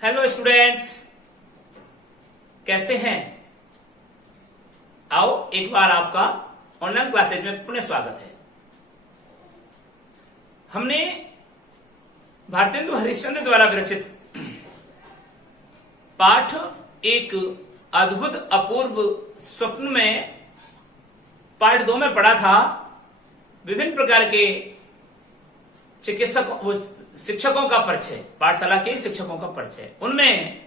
Hello students, कैसे हैं? आओ एक बार आपका ऑनलाइन क्लासेज में पुनः स्वागत है। हमने भारतेंदु हरिश्चंद्र द्वारा विरचित पाठ एक अद्भुत अपूर्व स्वप्न में पार्ट 2 में पढ़ा था। विभिन्न प्रकार के शिक्षकों का परिचय, पाठशाला के शिक्षकों का परिचय। उनमें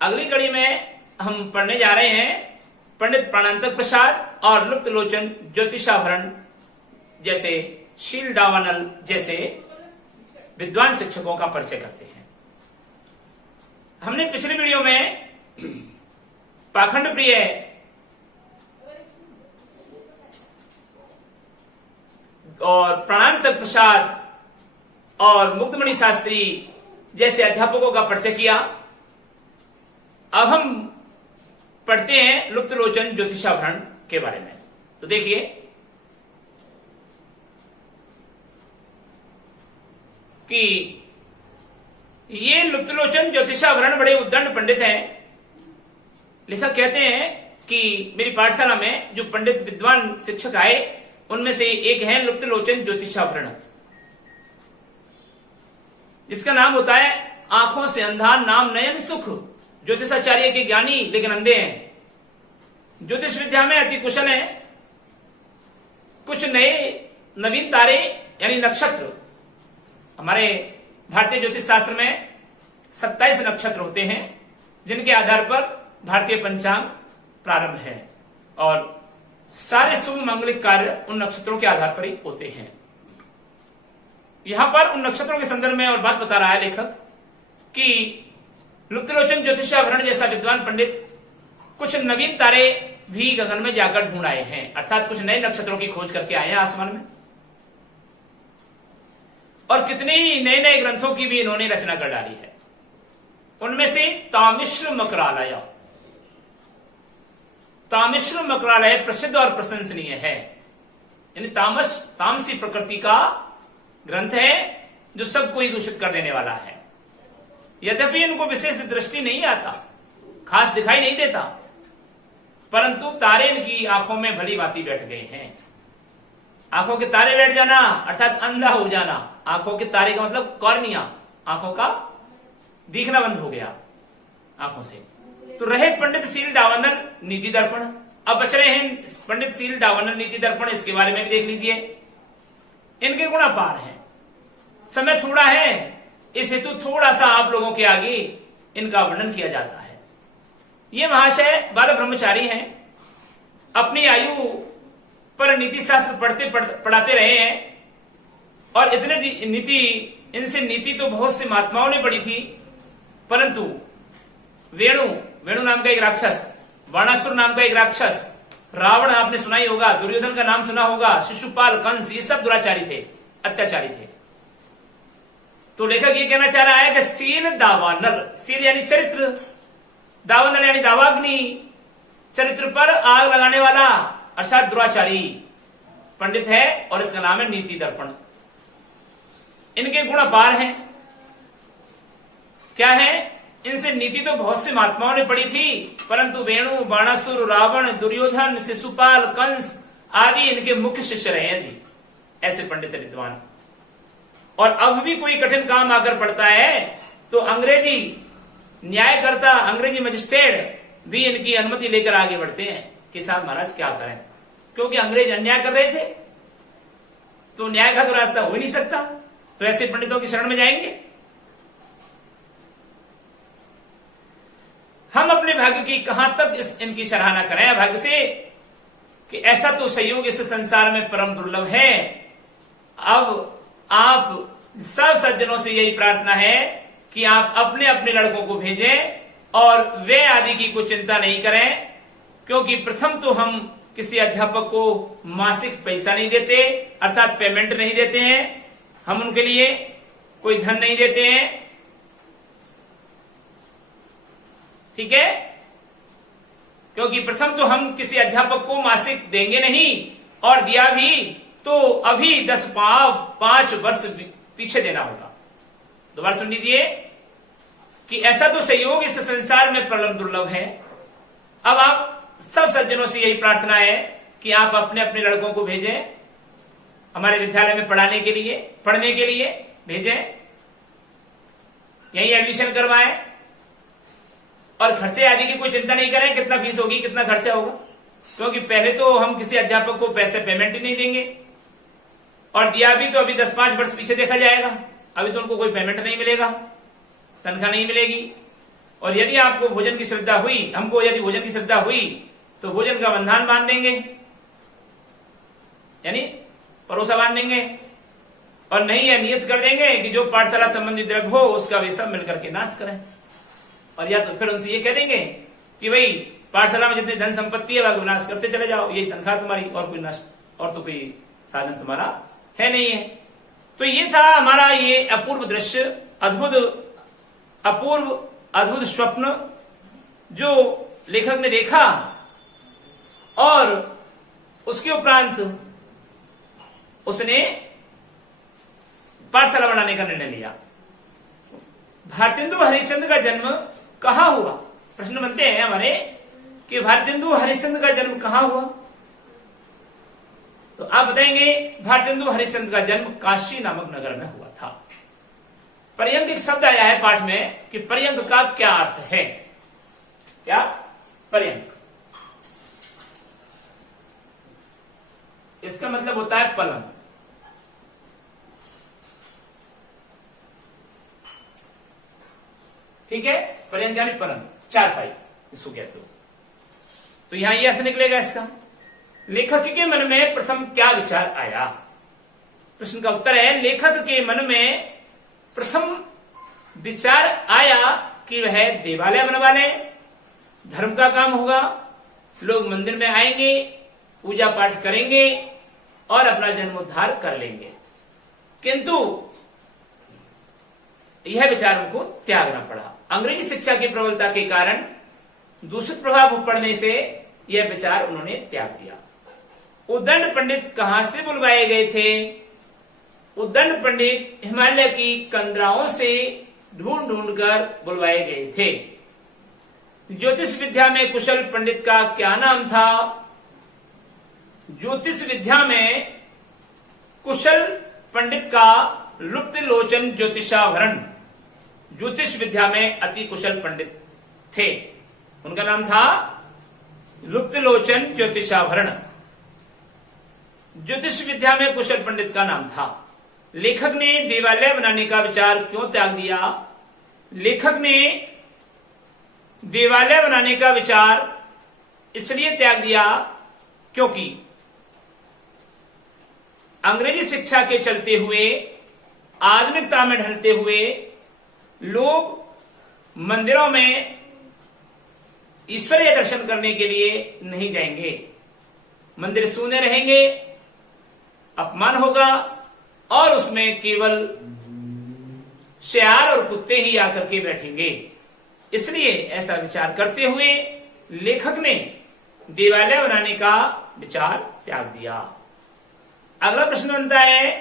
अगली कड़ी में हम पढ़ने जा रहे हैं पंडित प्राणांतक प्रसाद और लुप्त लोचन ज्योतिषाभरण जैसे शील दावानल जैसे विद्वान शिक्षकों का परिचय करते हैं। हमने पिछली वीडियो में पाखंड प्रिय और प्राणांतक प्रसाद और मुक्तमणि शास्त्री जैसे अध्यापकों का परिचय किया। अब हम पढ़ते हैं लुप्त लोचन ज्योतिषाभरण के बारे में। तो देखिए, कि ये लुप्त लोचन ज्योतिषाभरण बड़े उद्दंड पंडित हैं। लेखक कहते हैं कि मेरी पाठशाला में जो पंडित विद्वान शिक्षक आए उनमें से एक है लुप्त लोचन ज्योतिषाभरण, जिसका नाम होता है आंखों से अंधा नाम नयन सुख। ज्योतिषाचार्य के ज्ञानी लेकिन अंधे हैं। ज्योतिष विद्या में अति कुशल हैं। कुछ नए नवीन तारे यानी नक्षत्र, हमारे भारतीय ज्योतिष शास्त्र में 27 नक्षत्र होते हैं जिनके आधार पर भारतीय पंचांग प्रारंभ है और सारे शुभ मंगलिक कार्य उन नक्षत्रों के आधार पर ही होते हैं। यहां पर उन नक्षत्रों के संदर्भ में और बात बता रहा है लेखक कि लुप्तलोचन ज्योतिषाभरण जैसा विद्वान पंडित कुछ नवीन तारे भी गगन में जाकर ढूंढ आए हैं, अर्थात कुछ नए नक्षत्रों की खोज करके आए हैं आसमान में। और कितने नए नए ग्रंथों की भी इन्होंने रचना कर डाली है। उनमें से तामिश्र मकरालय प्रसिद्ध और प्रशंसनीय है। यानी तामसी प्रकृति का ग्रंथ है जो सबको ही दूषित कर देने वाला है। यद्यपि इनको विशेष दृष्टि नहीं आता, खास दिखाई नहीं देता, परंतु तारे इनकी आंखों में भली भांति बैठ गए हैं। आंखों के तारे बैठ जाना अर्थात अंधा हो जाना। आंखों के तारे का मतलब कॉर्निया, आंखों का दिखना बंद हो गया आंखों से। तो रहे पंडित शील दावानल नीति दर्पण। अब बच रहे हैं पंडित शील दावानल नीति दर्पण, इसके बारे में भी देख लीजिए। इनके गुण अपार हैं। समय थोड़ा है, इस हेतु थोड़ा सा आप लोगों के आगे इनका वर्णन किया जाता है। ये महाशय बाल ब्रह्मचारी हैं। अपनी आयु पर नीति शास्त्र पढ़ाते रहे हैं और इनसे नीति तो बहुत से महात्माओं ने पढ़ी थी, परंतु वेणु नाम का एक राक्षस, बाणासुर नाम का एक राक्षस, रावण आपने सुना ही होगा, दुर्योधन का नाम सुना होगा, शिशुपाल, कंस, ये सब दुराचारी थे, अत्याचारी थे। तो लेखक ये कहना चाह रहा है कि शील दावानल, शील यानी चरित्र, दावानल यानी दावाग्नि, चरित्र पर आग लगाने वाला अर्थात दुराचारी पंडित है और इसका नाम है नीति दर्पण। इनके गुण अपार हैं। क्या है? इनसे नीति तो बहुत से महात्माओं ने पढ़ी थी, परंतु वेणु, बाणासुर, रावण, दुर्योधन, शिशुपाल, कंस आदि इनके मुख्य शिष्य रहे हैं जी। ऐसे पंडित विद्वान। और अब भी कोई कठिन काम आकर पड़ता है तो अंग्रेजी न्यायकर्ता, अंग्रेजी मजिस्ट्रेट भी इनकी अनुमति लेकर आगे बढ़ते हैं कि साहब महाराज क्या करें, क्योंकि अंग्रेज अन्याय कर रहे थे तो न्याय का तो रास्ता हो ही नहीं सकता, तो ऐसे पंडितों की शरण में जाएंगे। हम अपने भाग्य की कहां तक इनकी सराहना करें भाग्य से कि ऐसा तो संयोग इस संसार में परम दुर्लभ है। अब आप सब सज्जनों से यही प्रार्थना है कि आप अपने अपने लड़कों को भेजें और वे आदि की कोई चिंता नहीं करें, क्योंकि प्रथम तो हम किसी अध्यापक को मासिक पैसा नहीं देते, अर्थात पेमेंट नहीं देते हैं। हम उनके लिए कोई धन नहीं देते हैं, ठीक है, क्योंकि प्रथम तो हम किसी अध्यापक को मासिक देंगे नहीं, और दिया भी तो अभी 5 वर्ष पीछे देना होगा। दोबारा सुन लीजिए, कि ऐसा तो सहयोग इस संसार में परम दुर्लभ है। अब आप सब सज्जनों से यही प्रार्थना है कि आप अपने अपने लड़कों को भेजें हमारे विद्यालय में पढ़ने के लिए भेजें, यही एडमिशन करवाएं और खर्चे आदि की कोई चिंता नहीं करें कितना फीस होगी, कितना खर्चा होगा, क्योंकि पहले तो हम किसी अध्यापक को पैसे पेमेंट ही नहीं देंगे, और दिया भी तो अभी 10-5 वर्ष पीछे देखा जाएगा, अभी तो उनको कोई पेमेंट नहीं मिलेगा, तनख्वाह नहीं मिलेगी। और यदि आपको भोजन की श्रद्धा हुई, हमको यदि भोजन की श्रद्धा हुई तो भोजन का बंधान बांध देंगे, यानी परोसा बांध देंगे, और नहीं है नियत कर देंगे कि जो पाठशाला संबंधी द्रव्य हो उसका वे सब मिलकर के नाश करें। और या तो फिर उनसे ये कह देंगे कि भाई पाठशाला में जितनी धन संपत्ति है वह विनाश करते चले जाओ, यही तनख्वाह तुम्हारी, और कोई नाश और तो कोई साधन तुम्हारा है नहीं है। तो ये था हमारा ये अपूर्व दृश्य, अद्भुत स्वप्न जो लेखक ने देखा, और उसके उपरांत उसने पाठशाला बनाने का निर्णय लिया। भारतेंदु हरिश्चंद्र का जन्म कहां हुआ? प्रश्न बनते हैं हमारे कि भारतेंदु हरिश्चंद्र का जन्म कहां हुआ? तो आप बताएंगे भारतेंदु हरिश्चंद्र का जन्म काशी नामक नगर में हुआ था। पर्यंक एक शब्द आया है पाठ में कि पर्यंक का क्या अर्थ है? क्या पर्यंक? इसका मतलब होता है पलंग। ठीक है, पर्यंक यानी पलंग, चारपाई इसको कहते हो। तो यहां यह अर्थ निकलेगा इसका। लेखक के मन में प्रथम क्या विचार आया? प्रश्न का उत्तर है लेखक के मन में प्रथम विचार आया कि वह देवालय बनवा ले, धर्म का काम होगा, लोग मंदिर में आएंगे, पूजा पाठ करेंगे और अपना जन्मोद्धार कर लेंगे। किंतु यह विचार उनको त्यागना पड़ा। अंग्रेजी शिक्षा की प्रबलता के कारण दूषित प्रभाव पड़ने से यह विचार उन्होंने त्याग दिया। उद्दंड पंडित कहां से बुलवाए गए थे? उद्दंड पंडित हिमालय की कंदराओं से ढूंढ ढूंढ कर बुलवाए गए थे। ज्योतिष विद्या में कुशल पंडित का क्या नाम था? ज्योतिष विद्या में कुशल पंडित का लुप्त लोचन ज्योतिषाभरण, ज्योतिष विद्या में अति कुशल पंडित थे, उनका नाम था लुप्त लोचन ज्योतिषाभरण। ज्योतिष विद्या में कुशल पंडित का नाम था। लेखक ने देवालय बनाने का विचार क्यों त्याग दिया? लेखक ने देवालय बनाने का विचार इसलिए त्याग दिया क्योंकि अंग्रेजी शिक्षा के चलते हुए, आधुनिकता में ढलते हुए लोग मंदिरों में ईश्वरीय दर्शन करने के लिए नहीं जाएंगे, मंदिर सूने रहेंगे, अपमान होगा और उसमें केवल शेर और कुत्ते ही आकर के बैठेंगे। इसलिए ऐसा विचार करते हुए लेखक ने देवालय बनाने का विचार त्याग दिया। अगला प्रश्न बनता है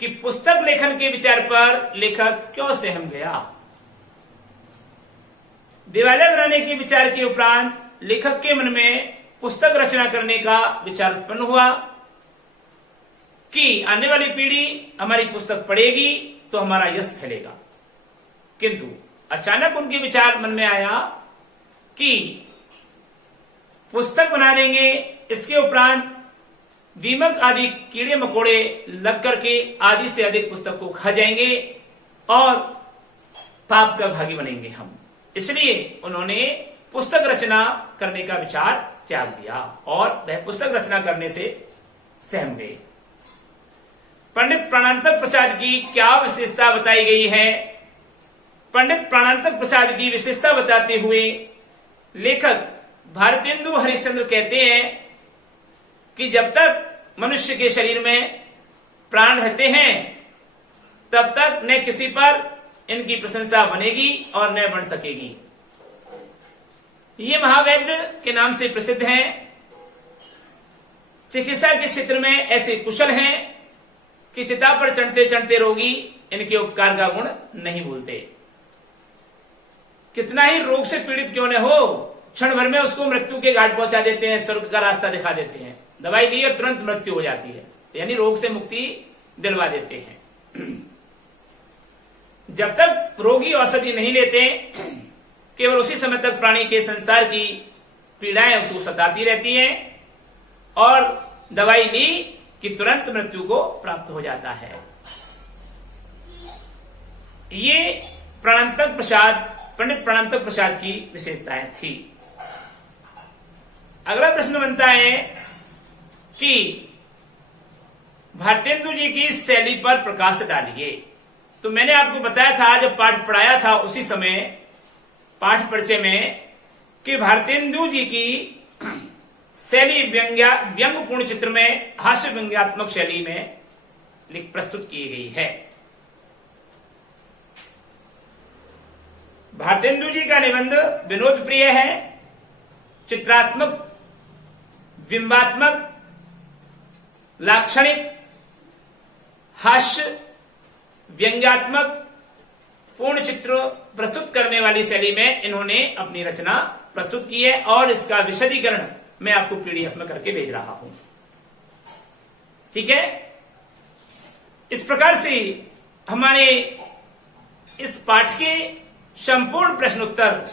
कि पुस्तक लेखन के विचार पर लेखक क्यों सहम गया? देवालय बनाने के विचार के उपरांत लेखक के मन में पुस्तक रचना करने का विचार उत्पन्न हुआ कि आने वाली पीढ़ी हमारी पुस्तक पढ़ेगी तो हमारा यश फैलेगा। किंतु अचानक उनके विचार मन में आया कि पुस्तक बना देंगे, इसके उपरांत दीमक आदि कीड़े मकोड़े लग करके आदि से अधिक पुस्तक को खा जाएंगे और पाप का भागी बनेंगे हम। इसलिए उन्होंने पुस्तक रचना करने का विचार त्याग दिया और वह पुस्तक रचना करने से सहम गए। पंडित प्राणांतक प्रसाद की क्या विशेषता बताई गई है? पंडित प्राणांतक प्रसाद की विशेषता बताते हुए लेखक भारतेंदु हरिश्चंद्र कहते हैं कि जब तक मनुष्य के शरीर में प्राण रहते हैं तब तक न किसी पर इनकी प्रशंसा बनेगी और न बन सकेगी। ये महावैद्य के नाम से प्रसिद्ध हैं। चिकित्सा के क्षेत्र में ऐसे कुशल हैं कि चिता पर चढ़ते चढ़ते रोगी इनके उपकार का गुण नहीं भूलते। कितना ही रोग से पीड़ित क्यों न हो, क्षण भर में उसको मृत्यु के घाट पहुंचा देते हैं, स्वर्ग का रास्ता दिखा देते हैं। दवाई दी और तुरंत मृत्यु हो जाती है, यानी रोग से मुक्ति दिलवा देते हैं। जब तक रोगी औषधि नहीं लेते, केवल उसी समय तक प्राणी के संसार की पीड़ाएं उसको सताती रहती हैं और दवाई ली कि तुरंत मृत्यु को प्राप्त हो जाता है। ये प्राणांतक प्रसाद, पंडित प्राणांतक प्रसाद की विशेषताएं थी। अगला प्रश्न बनता है कि भारतेंदु जी की शैली पर प्रकाश डालिए। तो मैंने आपको बताया था जब पाठ पढ़ाया था उसी समय पाठ परिचय में कि भारतेंदु जी की शैली व्यंग्यपूर्ण चित्र में हास्य व्यंग्यात्मक शैली में प्रस्तुत की गई है। भारतेंदु जी का निबंध विनोद प्रिय है, चित्रात्मक, बिंबात्मक, लाक्षणिक, हास्य, व्यंग्यात्मक, पूर्ण चित्र प्रस्तुत करने वाली शैली में इन्होंने अपनी रचना प्रस्तुत की है और इसका विशदीकरण मैं आपको पीडीएफ में करके भेज रहा हूं। ठीक है, इस प्रकार से हमारे इस पाठ के संपूर्ण प्रश्न उत्तर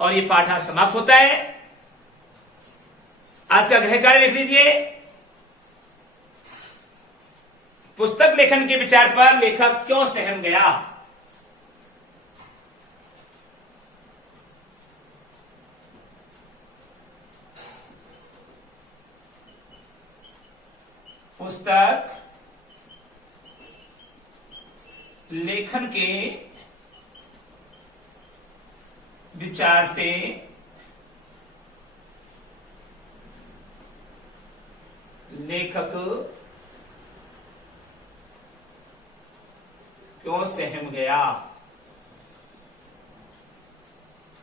और ये पाठ आज समाप्त होता है। आज का गृह कार्य लिख लीजिए। पुस्तक लेखन के विचार पर लेखक क्यों सहम गया। पुस्तक लेखन के विचार से लेखक क्यों सहम गया।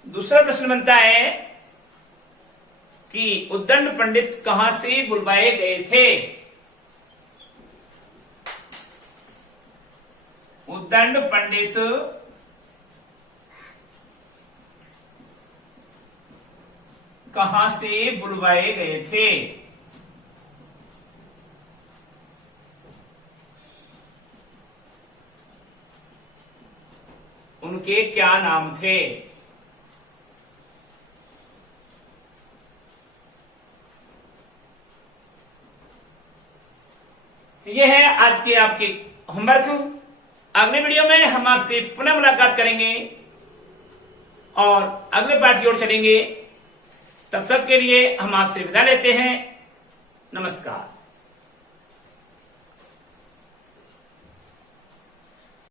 दूसरा प्रश्न बनता है कि उद्दंड पंडित कहां से बुलवाए गए थे। उद्दंड पंडित कहां से बुलवाए गए थे। उनके क्या नाम थे। यह है आज के आपके होमवर्क। अगले वीडियो में हम आपसे पुनः मुलाकात करेंगे और अगले पाठ की ओर चलेंगे। तब तक के लिए हम आपसे विदा लेते हैं। नमस्कार।